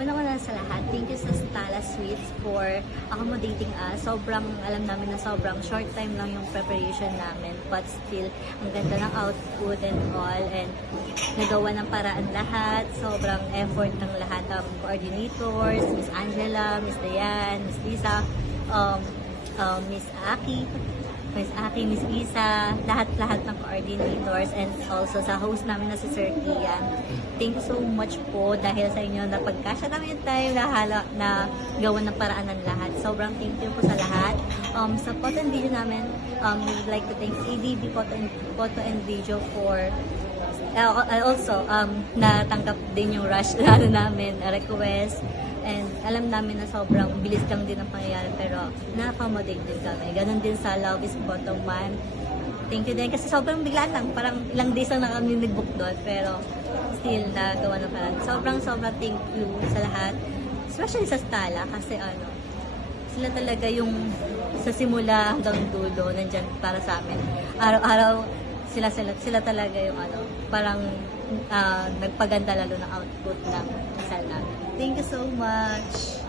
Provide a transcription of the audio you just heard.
Una-una sa lahat, thank you sa Stala Sweets for accommodating us. Sobrang, alam namin na sobrang short time lang yung preparation namin, but still, ang ganda ng output and all, and nagawa ng paraan lahat. Sobrang effort ng lahat ng coordinators, Miss Angela, Miss Dayan, Miss Lisa, Miss Aki, Miss Isa, lahat-lahat ng coordinators, and also sa host namin na si Sir Kian. Thank you so much po dahil sa inyo na pagkasya namin yung time na gawa ng paraan ng lahat. Sobrang thank you po sa lahat. Sa photo and video namin, we would like to thank ADB Photo and Video for also natanggap din yung rush namin request. And alam namin na sobrang bilis lang din ang pangyayari, pero na-accommodate din kami. Ganon din sa Love is Bottom Man. Thank you din kasi sobrang biglaan lang. Parang ilang days lang na kami nag-book doon, pero still nagawa ng parang. Sobrang thank you sa lahat. Especially sa Stala kasi sila talaga yung sa simula hanggang dulo nandyan para sa amin. Araw-araw sila talaga yung parang nagpaganda lalo ng output ng kasal namin. Thank you so much!